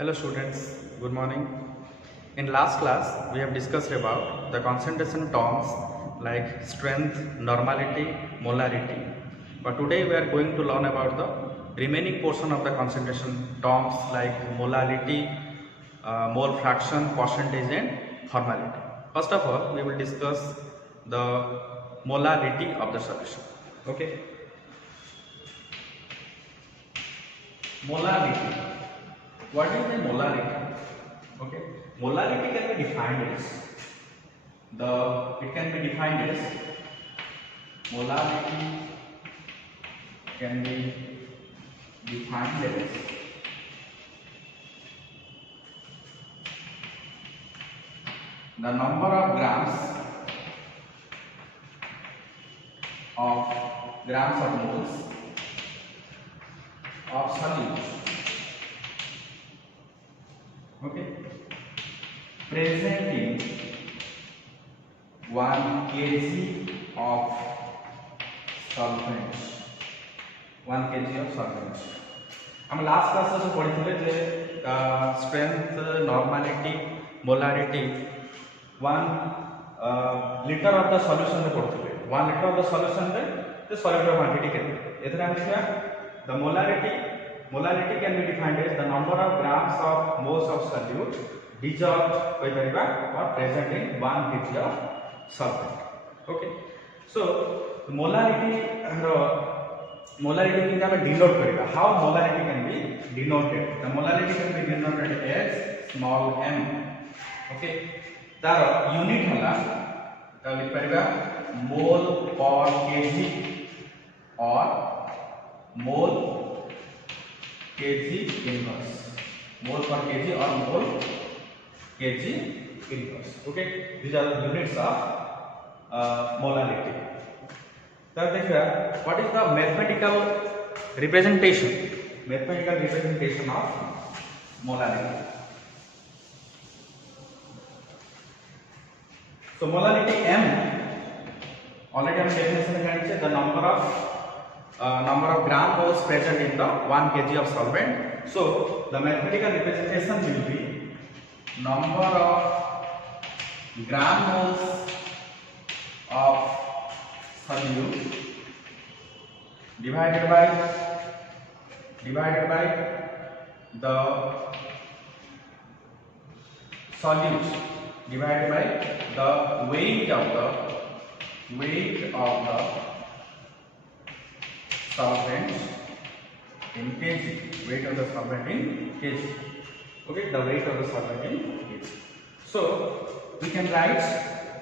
Hello students, good morning. In last class we have discussed about the concentration terms like strength, normality, molarity. But today we are going to learn about the remaining portion of the concentration terms like molarity, mole fraction, percentage and formality. First of all, we will discuss the molarity of the solution. Okay. Molarity. What is the molarity? Okay, molarity can be defined as molarity can be defined as the number of grams of moles of solute, okay, present in 1 kg of solvent. 1 kg of solvent. हम last class में पढ़ी जे strength, normality, molarity 1 litre of the solution रे पढ़ुथिले. 1 litre of the solution रे the solute quantity केते एथरा हम छिया the molarity can be defined as the number of grams of moles of solute dissolved by परिबा or present in 1 kg of solvent. Okay, so molarity की हमें denote करेगा. How molarity can be denoted? The molarity can be denoted as small m. Okay, तार unit होला ता लिख परिबा मोल पर KG और मोल KG inverse. मोल पर केजी और मोल KG inverse. Okay, these are the units of molarity. Then देखिए what is the mathematical representation of molarity. So molarity m already हम definition में जानी चाहिए the number of gram moles present in the 1 kg of solvent. So the mathematical representation will be number of gram moles of solute divided by the solute divided by the weight of the solvent in kg. Weight of the solvent in kg. Okay, the weight of the solvent in kg. So we can write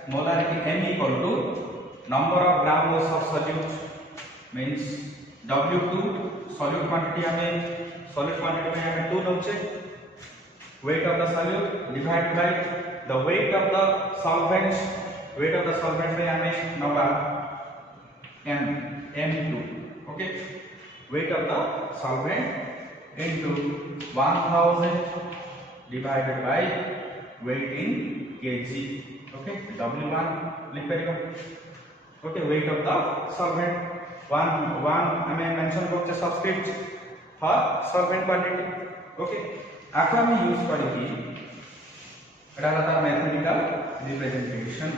molarity m equal to number of gram moles of solute means W2 solute quantity में हमें 2 नोचे. Weight of the solute divided by the weight of the solvent. Weight of the solvent में हमें number m2. Okay, weight of the solvent into 1000 divided by weight in kg. Okay, W1 लिख परिबा. Okay, weight of the solvent 1 हमें mention करते subscript for solvent quantity. Okay, आखिर में use करेगी एटा था mathematical representation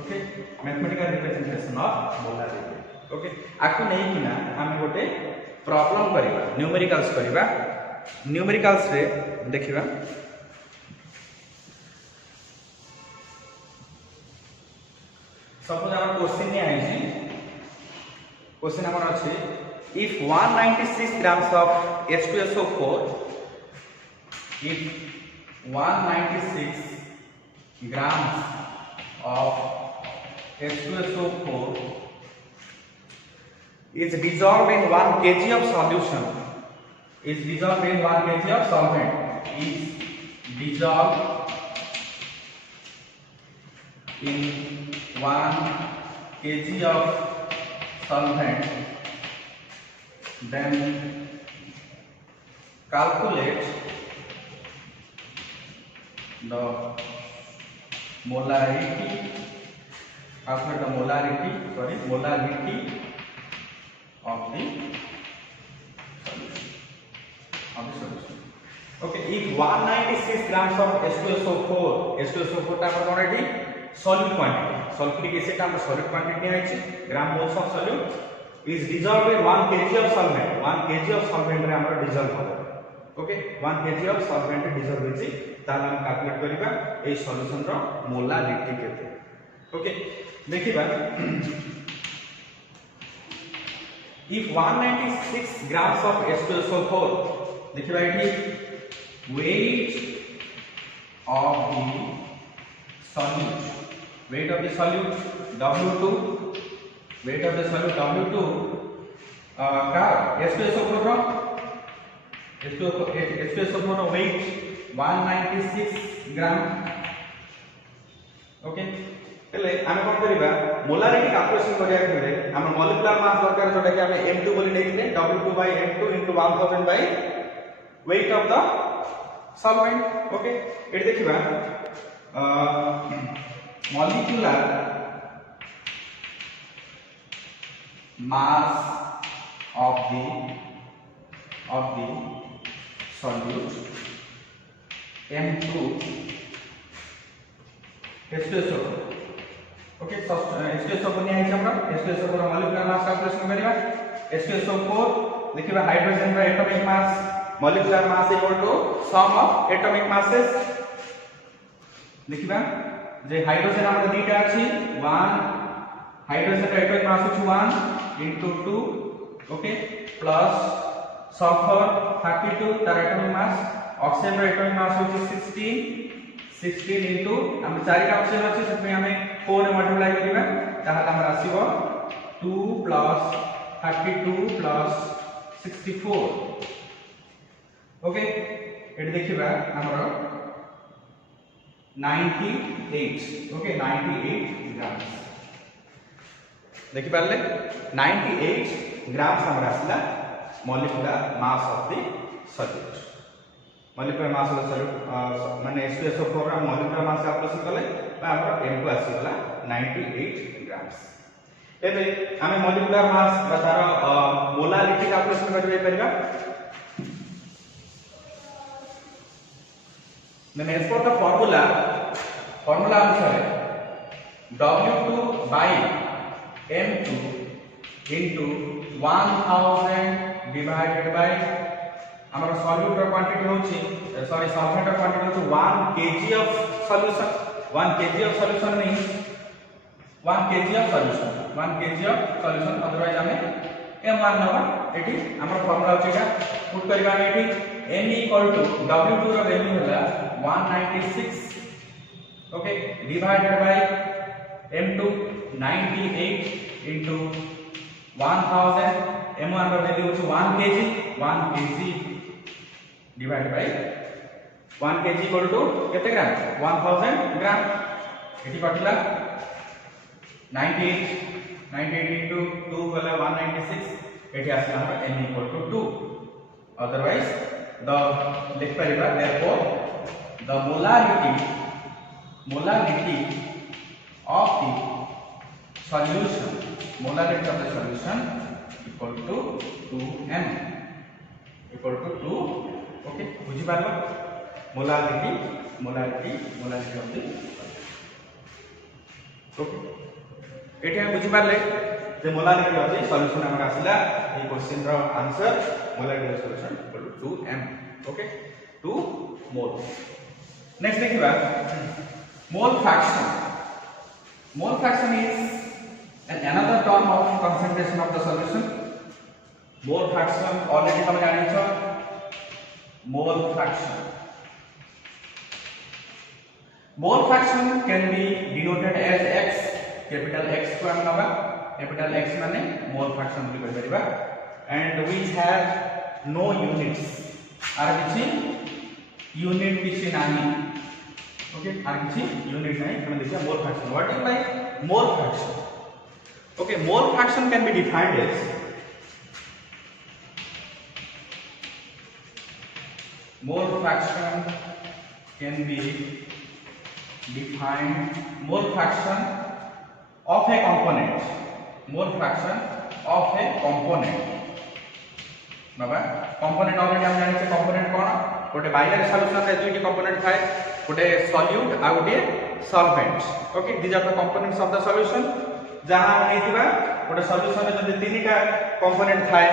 okay, mathematical representation of molarity. Okay, आखु नहीं कि ना हम गोटे प्रॉब्लम करिबा, न्यूमेरिकल्स रे देखिबा. सपोज आम क्वेश्चन ने आइछि. क्वेश्चन हमर अछि if 196 grams of H2SO4 if 196 grams of H2SO4 is dissolved in 1 kg of solution, is dissolved in 1 kg of solvent, is dissolved in 1 kg of solvent, then calculate the molarity calculate the molarity of the solution. Okay, if 196 grams of H2SO4 ता पर कोन eighty solute quantity, sulfuric acid ता solute quantity है gram moles of solute is dissolved in 1 kg of solvent. 1 kg of solvent रे हमर dissolve हो. Okay, 1 kg of solvent dissolve होछि ताला हम कैलकुलेट करिबा ए सॉल्यूशन रो मोलारिटी केते. ओके, देखिबा if 196 grams of H2SO4 देखिबा एठी weight of the solute W2 weight of the solute W2 का H2SO4 रो H2SO4 रो weight 196 ग्राम. ओके, हेले आमे कोन करिबा मोलारिटी कैलकुलेशन करिया हेले हम मॉलिक्यूलर मास दरकार जोटा कि हमें m2 बोली नेथिले W2 by m2 into 1000 by weight of the solvent. Okay, एठी देखिबा molecular mass of the solute m2 H2SO4. Okay, H2SO4 ने आइछ हमरा H2SO4 molecular mass calculation करिबा. H2SO4 देखिबा हाइड्रोजन का atomic mass molecular mass equal to sum of atomic masses. देखिबा जे hydrogen हमर दुईटा अछि 1 हाइड्रोजन का एटॉमिक मास अछि 1 into 2 ओके प्लस सल्फर 32 तार एटॉमिक मास ऑक्सीजन का एटॉमिक मास अछि 16 into हम चारिटा ऑप्शन अछि सेमे हमें 4 रे मल्टीप्लाई करिबा ताहाला हमर आसीबो 2 plus 32 plus 64. ओके, एट देखिबा हमर 98 ओके 98 ग्राम देखि पारले 98 ग्राम हमरा आसला molecular mass of the solute. Molecular mass of the solute माने H2SO4 रा मॉलिक्यूलर मास कैलकुलेशन कले हमरा m2 आसीला 98 ग्राम्स. एबे हमें मॉलिक्यूलर मास बतार मोलारिटी कैलकुलेशन करबे परिबा. Then as per the formula अनुसार W2 by M2 into 1000 divided by हमारा सॉल्यूट क्वांटिटी होची सॉरी सॉल्वेंट क्वांटिटी होची 1 kg of solution. 1 kg of solution means 1 kg of solution otherwise हमें m1 नबा. एठी हमर फार्मूला होची एटा पुट करबा हम एठी m equal to W2 रो वैल्यू होला 196 okay divided by m2 98 into 1000 m1 रो वैल्यू होची 1 kg divided by 1 kg equal to केते ग्राम 1000 ग्राम. एठी पटला 98 into 2 वाला 196 एठी आसला हमरा n equal to 2. otherwise the लिख परिबा therefore the molarity of the solution equal to 2m equal to 2. Okay, बुझी पारलो मोलारिटी ऑफ द ओके. एठी हम बुझी पारले जे मोलारिटी ऑफ द सॉल्यूशन हमरा आसला ए क्वेश्चन रो answer molarity of solution equal to 2m. Okay, 2 mole. Next देखिबा mole fraction. Mole fraction is another term of concentration of the solution. Mole fraction already तुम जानि छ. Mole fraction can be denoted as x, capital X को हम नबा capital X माने mole fraction बोली परिबा and which have no units. आर किछि यूनिट किछि नाही. ओके, आर किछि यूनिट नाही. हम देखिया mole fraction. What is like mole fraction? Okay, mole fraction can be defined as mole fraction can be defined. Mole fraction of a component, mole fraction of a component Baba component already हम जानि component कोन गोटे binary solution रे दुईटी component थाए गोटे solute आ गोटे solvent okay these are the components of the solution जहां हम नैतिबा गोटे सॉल्यूशन रे जदि तीनटा कंपोनेंट थाए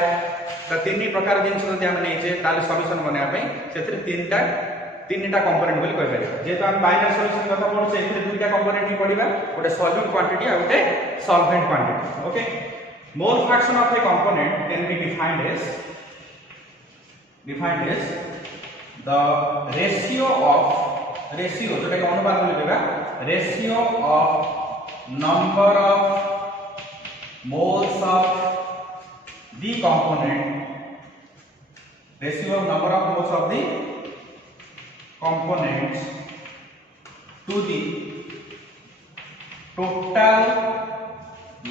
त तीन प्रकार जिंस जदि हम नैचे ताले सॉल्यूशन बनेया पई सेतिर तीनटा कंपोनेंट बोली कहि परिबा जेतो हम बाइनरी सॉल्यूशन कथा पढछे एथिरे दुईटा कंपोनेंट ही पढिबा गोटे सॉल्यूट क्वांटिटी आ गोटे solvent quantity okay mole fraction of a component can B defined as the ratio जोटा कि अनुपात बोली देबा ratio of number of moles of the component ratio of number of moles of the components to the total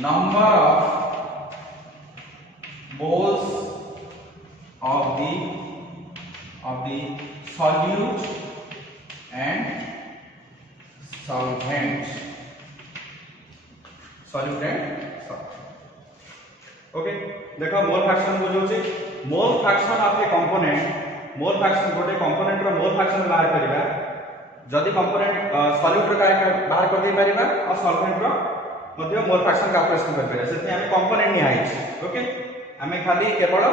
number of moles of the solute and solvent okay देखो mole fraction बुझौ छै मोल fraction of a component mole fraction गोटे component रो mole fraction बाहर करबा जदि component solute रो बाहर कर दे परिबा और solvent रो मध्ये मोल फ्रैक्शन कैलकुलेशन कर परिबा सेते हम कंपोनेंट नि आइ छै ओके हमें खाली केवल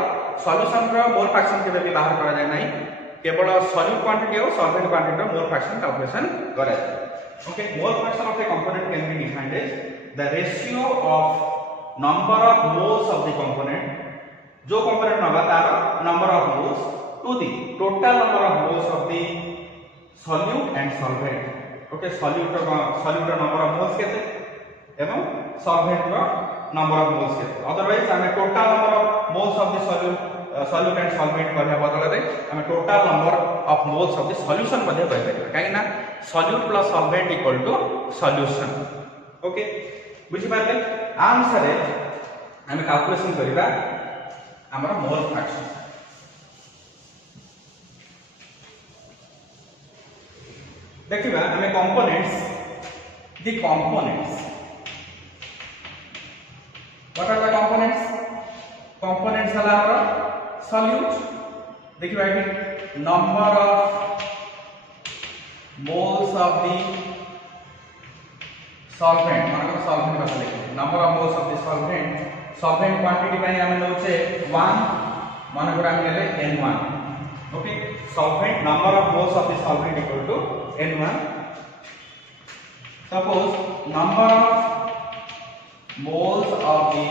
सॉल्यूशन रो मोल फ्रैक्शन के भी बाहर करा जाय नहीं केवल सॉल्यूट क्वांटिटी और सॉल्वेंट क्वांटिटी रो मोल फ्रैक्शन कैलकुलेशन करा जाय okay mole fraction of a component can be defined as the ratio of number of moles of the component जो कंपोनेंट नबा तार number of moles to the total number of moles of the solute and solvent okay solute रो number of moles केते एवं solvent रो number of moles केते otherwise हमें total number of moles of the solute and solvent कहया बदल रे हमें total number of moles of the solution मध्ये कहि परिबा काहे ना solute plus solvent equal to solution okay बुझि पाले आंसर रे हमें कैलकुलेशन करिबा हमरा मोल फ्रैक्शन देखिबा हमें components the components What are the components? Components are our solute. देखिए भाई number of moles of the solvent मानकर solvent बात लिखिए number of moles of the solvent quantity ପାଇଁ ଆମେ ନଉଛେ 1 मानकर ଆମେ ନେଲେ n1 okay solvent number of moles of the solvent equal to n1 suppose number of moles of the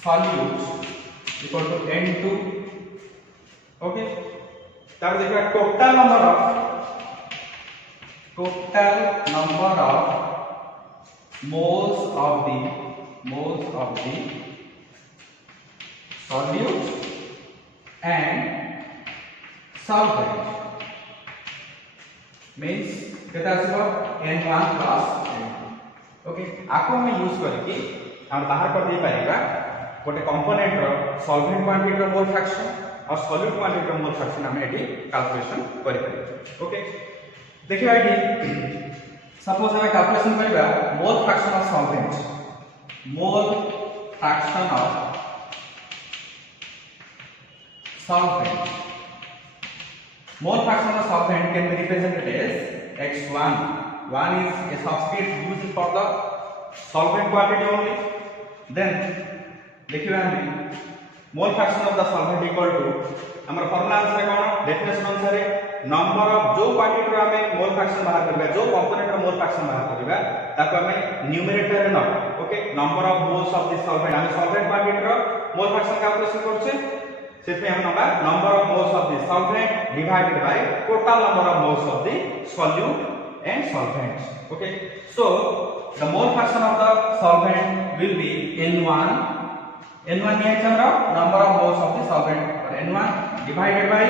solute equal to n2 okay तार देखिए total number of moles of the solute and solvent means केता आसीबो n1 plus n2 okay आको हम use करके हम बाहर कर दे पारिबा गोटे कंपोनेंट रो सॉल्वेंट क्वांटिटी रो मोल फ्रैक्शन और सॉल्यूट क्वांटिटी रो मोल फ्रैक्शन हम एटी कैलकुलेशन करि पारिबा ओके देखियो एटी सपोज हम कैलकुलेशन करिबा mole fraction of solvent mole fraction of solvent mole fraction of solvent can be represented as x1 1 is a substrate used for the solvent quantity only then देखिबा हम mole fraction of the solvent equal to हमर formula answer कोन definition अनुसार number of जो quantity रो हमें mole fraction बाहर करबा जो कंपोनेंट रो मोल फ्रैक्शन बाहर करबा ताको हमें न्यूमरेटर रे not okay number of moles of the solvent हम सॉल्वेंट क्वांटिटी रो मोल फ्रैक्शन कैलकुलेशन करछे सेते हम number of moles of the solvent divided by total number of moles of the solute and solvents okay so the mole fraction of the solvent will be n1 means number of moles of the solvent or n1 divided by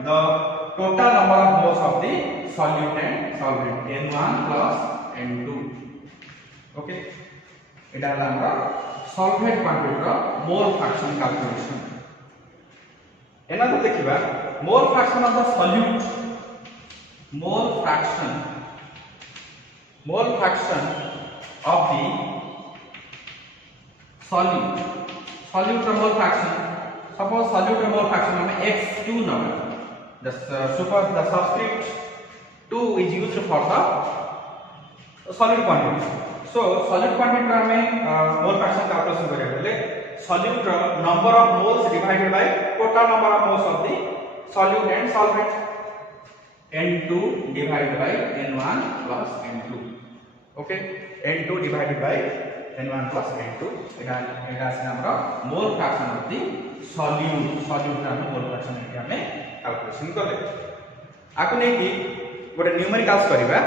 the total number of moles of the solute and solvent n1 plus n2 okay eta hala amra solvent quantity ro mole fraction calculation ena to dekhiba mole fraction of the solute mole fraction of the solute solute mole fraction. Suppose solute mole fraction में x2 number, the subscript 2 is used for the solute quantity. So solute quantity में mole fraction calculation करेंगे बोले solute number of moles divided by total number of moles of the solute and solvent, n2 divided by n1 plus n2. Okay, n2 divided by n1 plus n2 এটা আছে আমরা mole fraction of the solute रा mole fraction এটি ଆମେ calculation करले। आकु नै कि गोटे न्यूमेरिकल्स करिबा।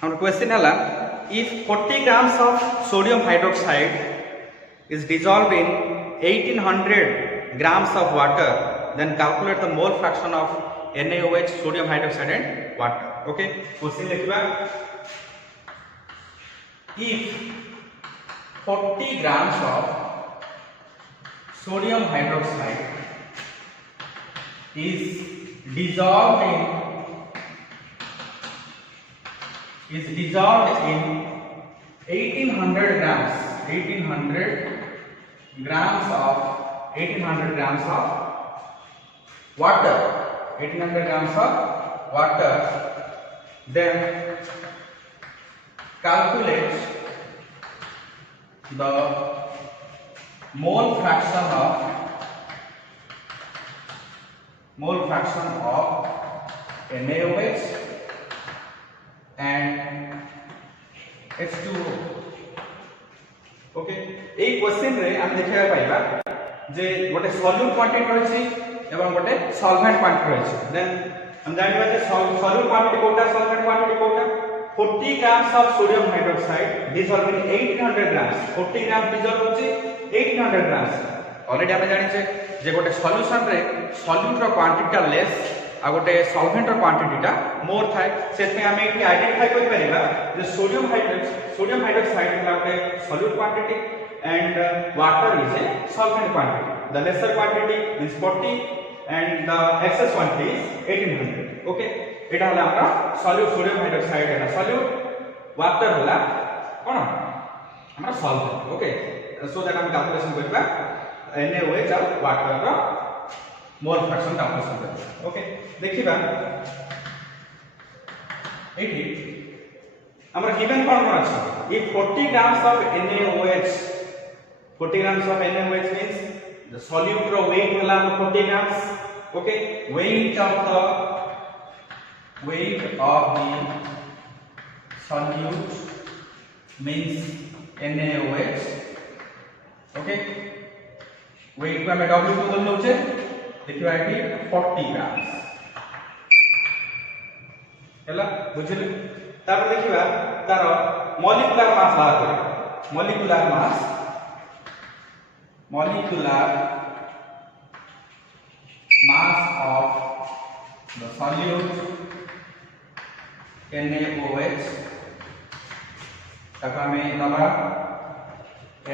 Our question is, if 40 grams of sodium hydroxide is dissolved in 1800 grams of water, then calculate the mole fraction of NaOH, sodium hydroxide and water. Okay, question लिखिबा, if 40 grams of sodium hydroxide is dissolved in 1800 grams of water, then calculate the mole fraction of NaOH and H2O. Okay, A question रे हम देखिया पाइबा जे गोटे solute quantity रहछि एवं गोटे solvent quantity रहछि। Then हम जानिबा जे सॉल्यूट क्वांटिटी कोटा, सॉल्वेंट क्वांटिटी कोटा। 40 grams of sodium hydroxide dissolved in 1800 grams, 40 gram dissolve होछि 1800 grams। ऑलरेडी हम जानि छे जे गोटे सॉल्यूशन रे सॉल्यूट रो क्वांटिटी टा लेस आ गोटे सॉल्वेंट रो क्वांटिटी टा मोर थाए। सेथमे हम एटी आइडेंटिफाई करि परिबा जे सोडियम हाइड्रोक्साइड इज गोटे solute quantity and water is a solvent quantity. The lesser quantity is 40 and the excess quantity is 1800. Okay, এটা হলো আমরা সলিউট সোডিয়াম হাইড্রোক্সাইড এর সলিউট, ওয়াটার হলো কোন আমরা সলভেন্ট। ওকে, সো দ্যাট আমি ক্যালকুলেশন করিবা NaOH আর ওয়াটার র মোল ফ্র্যাকশন ক্যালকুলেশন করিবা। ওকে, দেখিবা এইটি আমরা গিভেন কোন আছে, if 40 grams of NaOH, 40 grams of NaOH means the solute ro weight hela 40 grams. Okay, weight of the solute means NaOH. Okay, weight को हमें W2 बोल दउचे, देखिबा एटी 40 grams हला बुझिले। तापर देखिबा तार मॉलिक्यूलर मास बाहर करे, molecular mass of the solute NaOH तक हमें number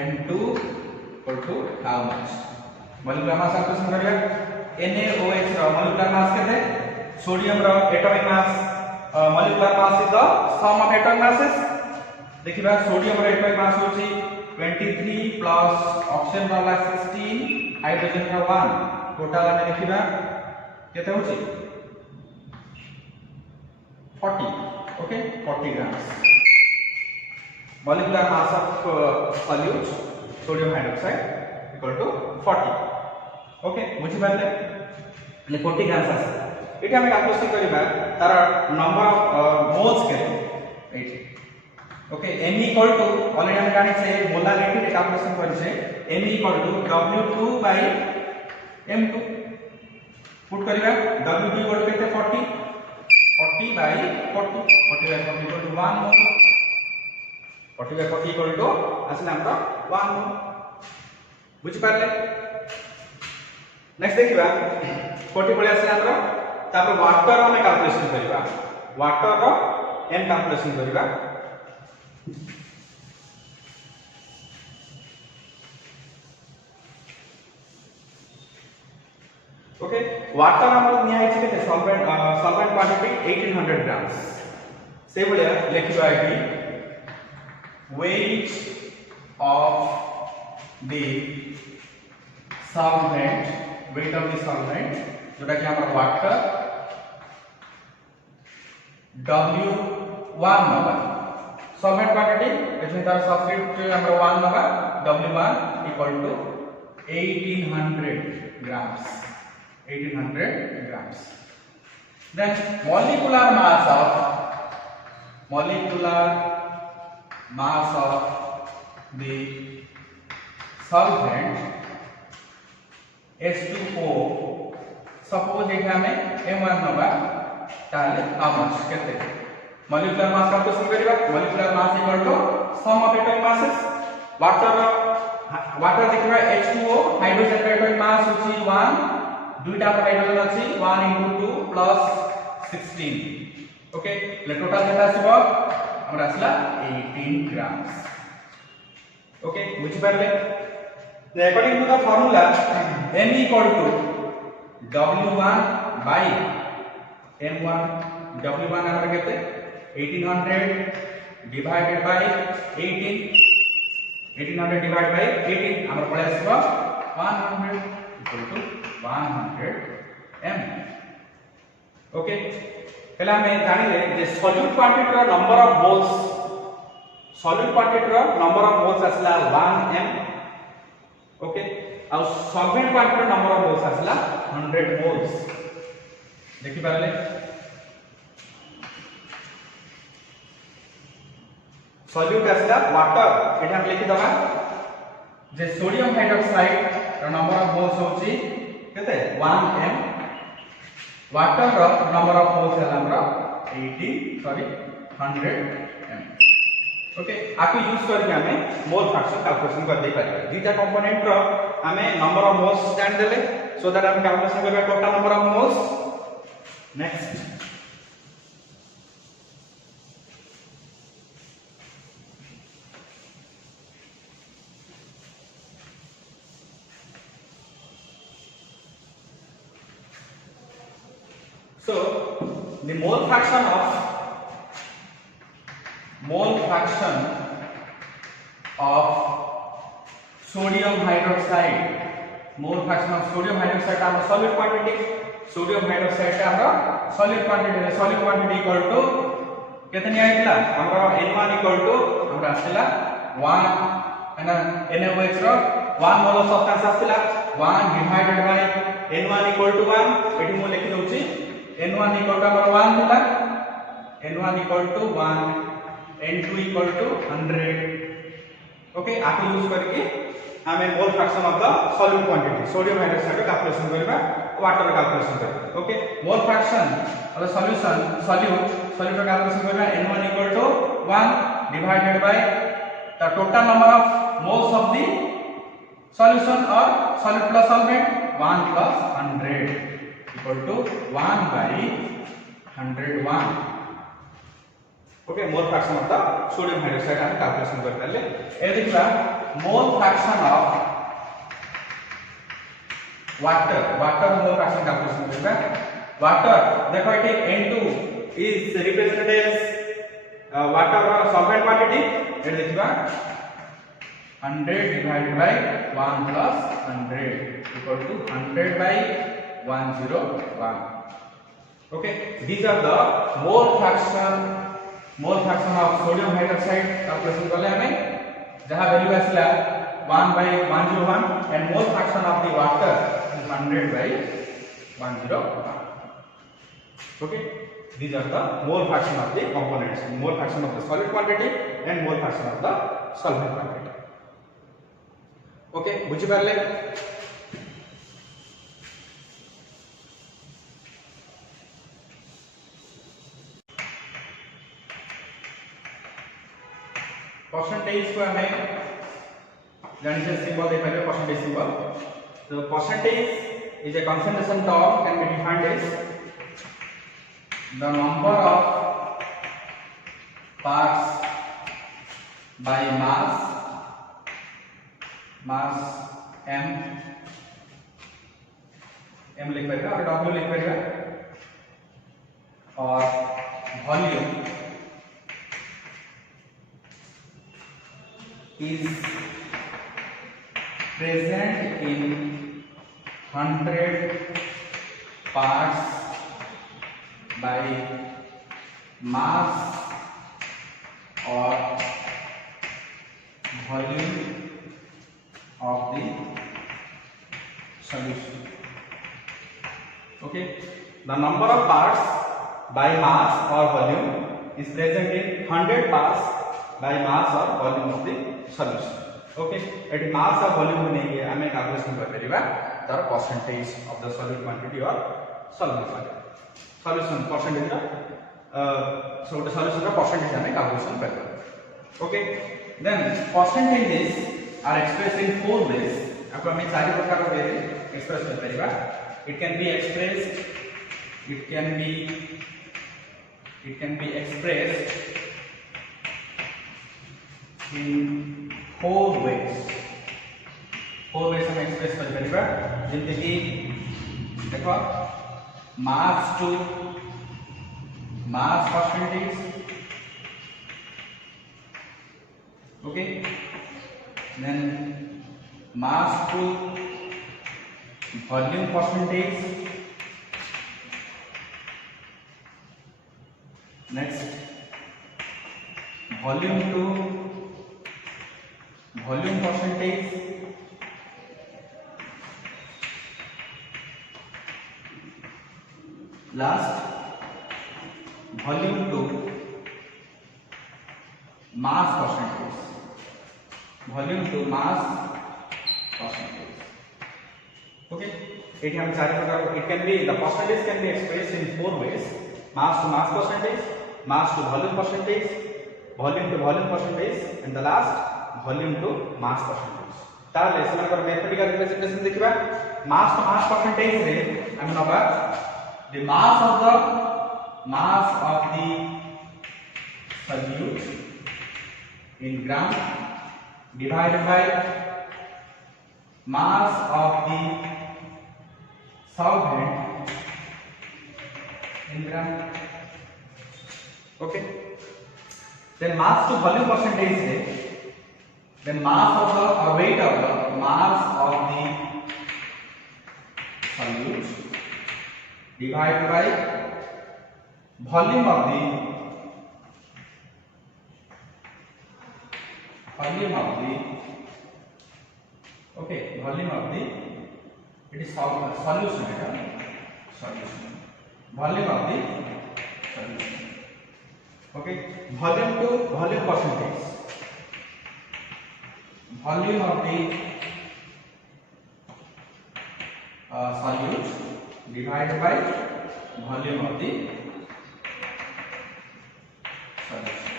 N2 equal to how much molecular mass calculation करिया। NaOH रो मॉलिक्यूलर मास केते, सोडियम रो atomic mass, molecular mass is the sum of atomic masses। देखिबा sodium रो एटॉमिक मास होची 23 plus oxygen रो 16 हाइड्रोजन रो 1, टोटल हमें देखिबा केते होची 40। Okay, 40 grams molecular mass of solute sodium hydroxide equal to 40। Okay, बुझि पाले 40 grams আছে। एठी हम कैलकुलेशन करिबा तार नंबर ऑफ मोल्स केते एठी। Okay, n equal to already हम जानि छे मोलारिटी रे कैलकुलेशन करि छे n equal to W2 by M2 put करिबा। W2 इक्वल टू केते 40 by 40 equal to 1 mole. 40 by 40 equal to आसले हमरा 1 मोल बुझि पारले नेक्स्ट देखिबा 40 पळे आसले हमरा तापर वाटर हम कैलकुलेशन करिबा वाटर रो m कैलकुलेशन करिबा ओके वाटर हमर निया है केते सॉल्वेंट क्वांटिटी 1800 ग्राम्स से बलिया लिखिबा है weight of the solvent जोटा कि हमर water W1 number solvent quantity इसमें तार सब्स्टिट्यूट हमर 1 number W1 equal to 1800 grams 1800 grams then molecular mass of the solvent H2O suppose एठी हमें M1 नबा ताले how much केते molecular mass कैलकुलेशन करिबा molecular mass equal to sum of atomic masses water देखिबा H2O hydrogen atomic mass होची 1 दुईटा hydrogen अछि 1 into 2 plus 16 ओके ले टोटल केटा आसीबो हमरा आसला 18 grams ओके बुझि पारले according to the formula m equal to w1 by m1 w1 हमरा केते 1800 divided by 1800 divided by 18 हमरा पळे आसीबो 100 equal to 100 m ओके पहले हमें जानिले जे सॉल्यूट क्वांटिटी रो नंबर ऑफ मोल्स आसला 1m ओके और सॉल्वेंट क्वांटिटी रो नंबर ऑफ मोल्स आसला 100 मोल्स देखि पारले सॉल्यूट आसला वाटर एटा हम लिखि दबा जे सोडियम हाइड्रोक्साइड रो नंबर ऑफ मोल्स होची केते 1m वाटर रो नंबर ऑफ मोल्स है हमरा 100 m ओके आके यूज करके हमें मोल फ्रैक्शन कैलकुलेशन कर दे पारिबा दीटा कंपोनेंट रो हमें नंबर ऑफ मोल्स जान देले सो दैट हम कैलकुलेशन करबा total number of moles next So the mole fraction of sodium hydroxide our solid quantity sodium hydroxide our solid quantity equal to कितनी आइतला हमरा n1 equal to हमरा आसला 1 एना NaOH रो 1 मोल ऑफ सब्सटेंस आसला 1 divided by n1 equal to 1 एठी मु लिखि दउची n1 equal to हमर 1 थिला n1 equal to 1 n2 equal to 100 okay आके यूज करके हमें mole fraction of the solute quantity sodium hydroxide का कैलकुलेशन करबा वाटर का कैलकुलेशन करबा okay mole fraction of the solute का कैलकुलेशन करबा n1 equal to 1 divided by the total number of moles of the solution or solid plus solvent 1 plus 100 equal to 1 by 101 okay mole fraction of the sodium hydroxide का calculation करले ए देखिबा मोल fraction of water mole fraction calculation करबा water देखो eighty n2 is represented as water solvent quantity ए देखिबा 100 divided by 1 plus 100 equal to 100 by 101 okay these are the mole fraction of sodium hydroxide calculation करले हमें जहां value आसला 1 by 101 and mole fraction of the water is 100 by 101 okay these are the mole fraction of the components mole fraction of the solid quantity and mole fraction of the solvent quantity okay बुझि Parle percentage को हमें जानी से symbol देखा जाए percentage symbol. तो percentage is a concentration term can be defined as the number of parts by mass m लिख पाएगा और w लिख पाएगा और volume is present in 100 parts by mass or volume of the solution. Okay, the number of parts by mass or volume is present in 100 parts by mass or volume of the solution. Okay, eighty mass or volume नहीं है हमें calculation कर परिबा तार percentage of the solid quantity और solution percentage रा so the solution रा percentage हमें कैलकुलेशन करबा। Okay, then percentages are expressed in four ways. आपको हमें चार प्रकार वे एक्सप्रेस कर परिबा। It can be expressed in four ways हम एक्सप्रेस कर परिबा। जैसे कि देखो mass to mass percentage, okay, then mass to volume percentage, next volume to volume percentage, last volume to mass percentage, volume to mass percentage. Okay, एटी हम चार प्रकार it can be the percentage can be expressed in four ways: mass to mass percentage, mass to volume percentage, volume to volume percentage and the last volume to mass percentage. ताले सेमानकर mathematical representation देखिबा। मास to mass percentage रे हम नबा the mass of the solute in gram divided by mass of the solvent in gram. Okay, then mass to volume percentage है, then mass of the or weight of the mass of the solute divided by volume of the okay, volume of the it is solution volume of the solution। okay, volume to volume percentage, volume of the solute divided by volume of the solution।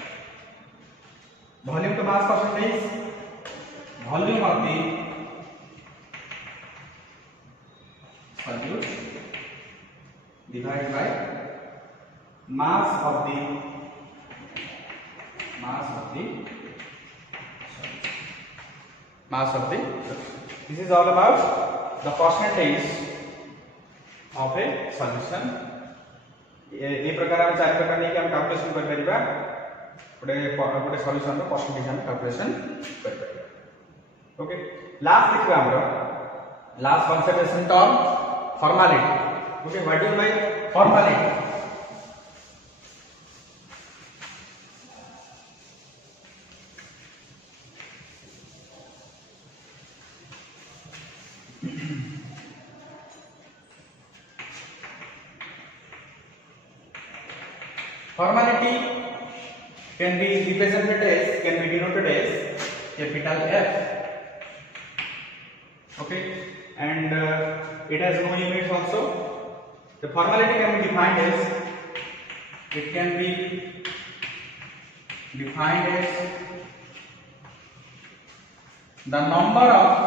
volume to mass percentage, volume of the solute divided by mass of the solution, mass of the solution। This is all about the percentage of a solution। ये प्रकार हम चार प्रकार नहीं कि हम calculation कर परिबा गोटे सॉल्यूशन रो परसेंटेज हम कैलकुलेशन कर परिबा। ओके, लास्ट देखबा हमरो last consideration term formality. Okay, what is by formality? Formality can be represented as, can be denoted as capital F. Okay, and it has no limits also. The formality can be defined as, it can be defined as the number of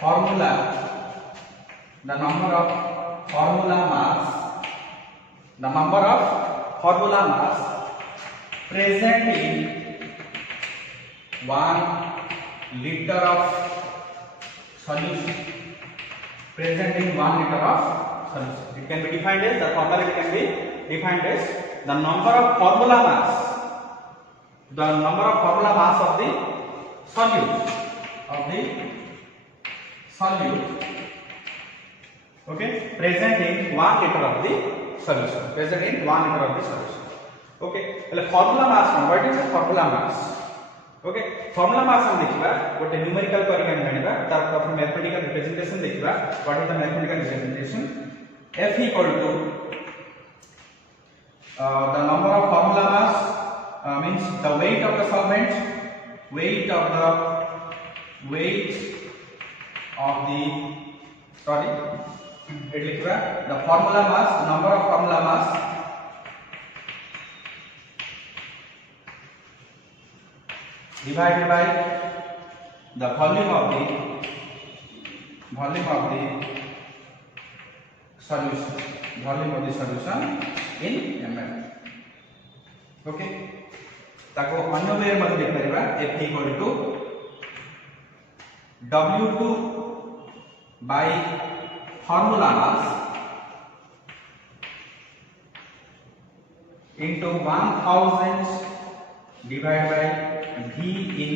formula mass present in 1 liter of solution. Present in 1 liter of solution. It can be defined as, the formula can be defined as the number of formula mass of the solute, okay, present in 1 liter of the solution. Okay, well, formula mass, what is the formula mass? Okay, formula mass हम देखिबा गोटे numerical करी हम जानिबा तार प्रथम mathematical representation देखिबा. What is the mathematical representation? F equal to the number of formula mass means the weight of the solvent, weight of the the formula mass, number of formula mass divided by the volume of the solution in ml. Okay, ताको अन्य वे मध्ये देख परिबा. F equal to W2 by formula mass into 1000 divided by V in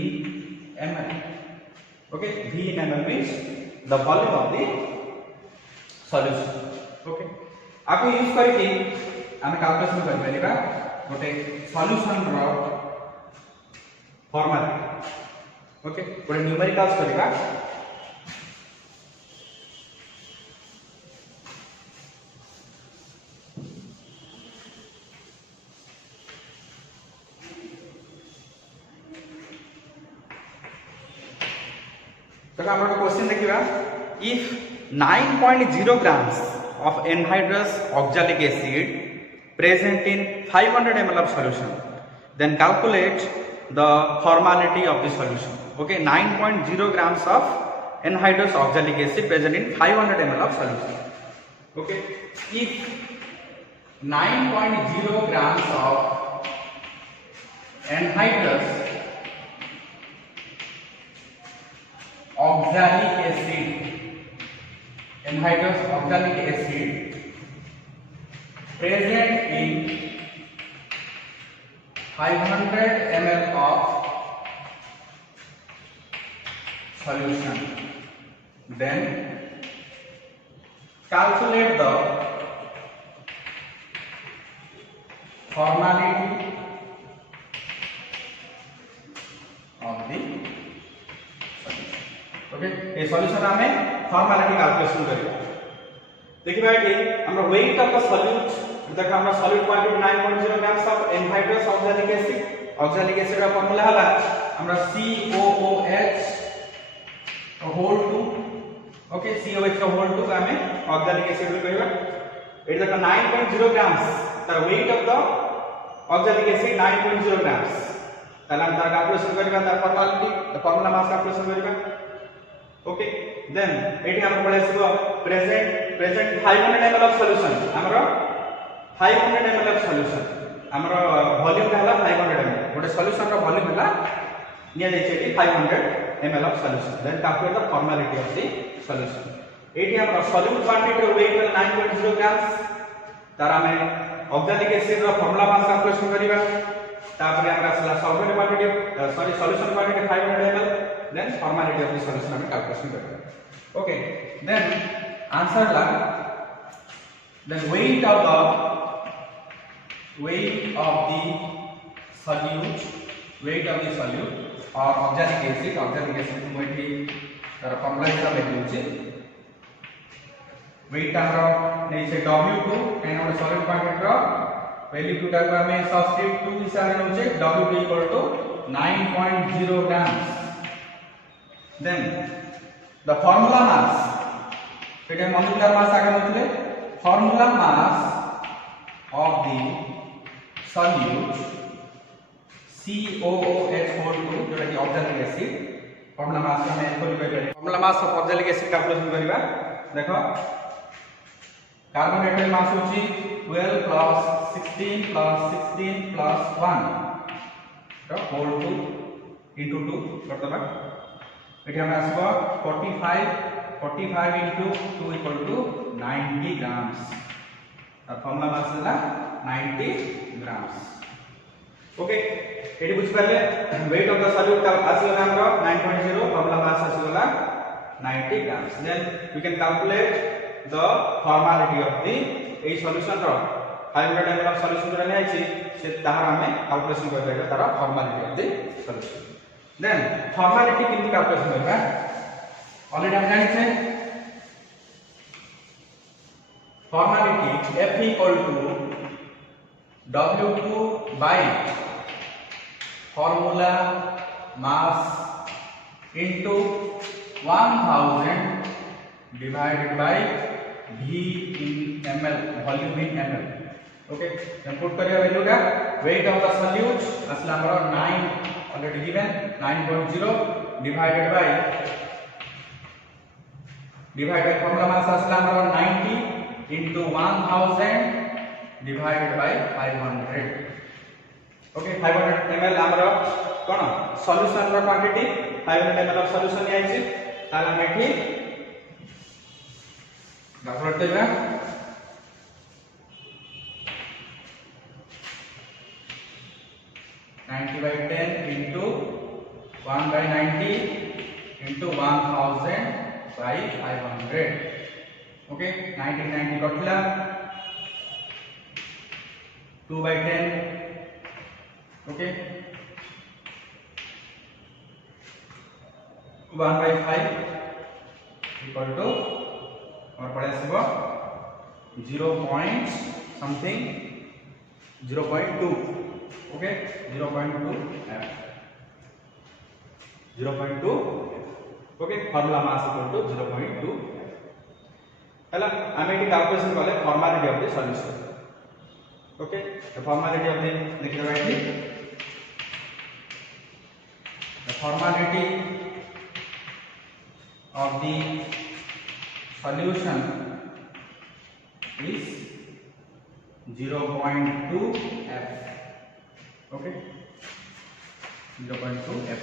ml. Okay, V in ml means the volume of the solution. Okay, आपको use करके आमे calculation कर परिबा गोटे solution रो formula. Okay, गोटे न्यूमेरिकल्स करबा. तो हम क्वेश्चन देखिबा. If 9.0 grams of anhydrous oxalic acid present in 500 ml of solution, then calculate the formality of the solution. Okay, 9.0 grams of anhydrous oxalic acid present in 500 ml of solution. Okay, if 9.0 grams of anhydrous oxalic acid present in 500 ml of solution, then calculate the formality of the solution. Okay, ये solution हमें formality calculation करियो. देखिबा कि हमरा weight of the solute देखा हमरा solute quantity 9.0 grams of anhydrous oxalic acid. Oxalic acid का formula हला हमरा COOH होल 2. ओके, COOH का होल 2 का हमें ऑक्सैलिक एसिड करियो. इट देखा 9.0 ग्राम्स तर weight of the oxalic acid 9.0 grams. ताला हम तार कैलकुलेशन करिबा तार formality the formula mass calculation करिबा. ओके, देन एठी हम पढे सिबो प्रेजेंट 500 ml ऑफ सॉल्यूशन. हमरो 500 ml ऑफ सॉल्यूशन हमरो वॉल्यूम हला 500 ml. गोटे सॉल्यूशन रो वॉल्यूम हला निया जाय छै 500 ml of solution. Then calculate the formality of the solution. एठी हमरो सॉल्यूट क्वांटिटी रो वेट 9.0 ग्राम्स. तार हमें ऑक्सैलिक एसिड रो फार्मूला मास कैलकुलेशन करिबा. तापरे हमरा solvent quantity solution quantity 500 ml. then formality of the solution हमें calculation करना है. Okay, then answer La then weight of the solute or oxalic acid को बैठी तार फॉर्मूला हिसाब से लिखुचे. weight हमरो नहीं से W2 एंड हमरो सॉल्यूट क्वांटिटी रो वैल्यू 2 टाइप हमें सब्स्टिट्यूट 2 हिसाब से लिखुचे. W2 equal to 9.0 grams. Then the formula mass, it is molecular mass आगे बोलते हैं. Formula mass of the solute COOH42 जोटा कि ऑक्सैलिक एसिड फॉर्मूला मास हम खोली पाइबे formula mass of oxalic acid calculation करबा देखो कार्बन एटम मास होची 12 प्लस 16 प्लस 16 प्लस 1 तो होल 2 into 2 करदबा एठी हम आसबो 45 into 2 equal to 90 grams और फॉर्मूला मास है 90 grams ओके एटी बुझ पाले वेट ऑफ द सॉल्यूट का आसला हमरो 9.0 फॉर्मूला मास आसला 90 grams then we can calculate the formality of the a solution रो 500 ml of solution रे आइछि से ताहा हमें कैलकुलेशन कर देबा तारा formality of the solution then formality किंती कैलकुलेशन करबा ऑलरेडी हम जानि छे formality F equal to W2 by formula mass into 1000 divided by V in ml volume in ml okay then put करिए वैल्यू का weight of the solute असला हमरो 9 already given 9.0 divided formula mass असला हमरो 90 into 1000 divided by 500 okay 500 ml हमरो कोन solution रो quantity 500 ml of solution आइछि ताला मेठी कैलकुलेट देबा 90 by 10 into 1 by 90 into 1000 by 500 okay 90 catla 2 by 10 okay 1 by 5 equal to और पड़े आसबो 0 point something 0.2 okay 0.2 f 0.2 okay formula mass equal to 0.2 हला हम एटी कैलकुलेशन करले formality of the solution okay the formality of the लिख दबा eighty the formality of the solution is 0.2 f okay 0.2 f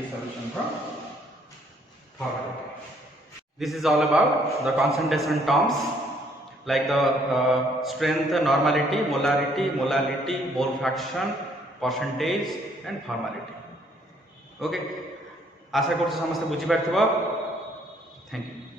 is solution for formality. This is all about the concentration terms like the strength, normality, molality, mole fraction, percentage and formality. Okay, आशा करछि समस्त बुझि पारथिबो. Thank you.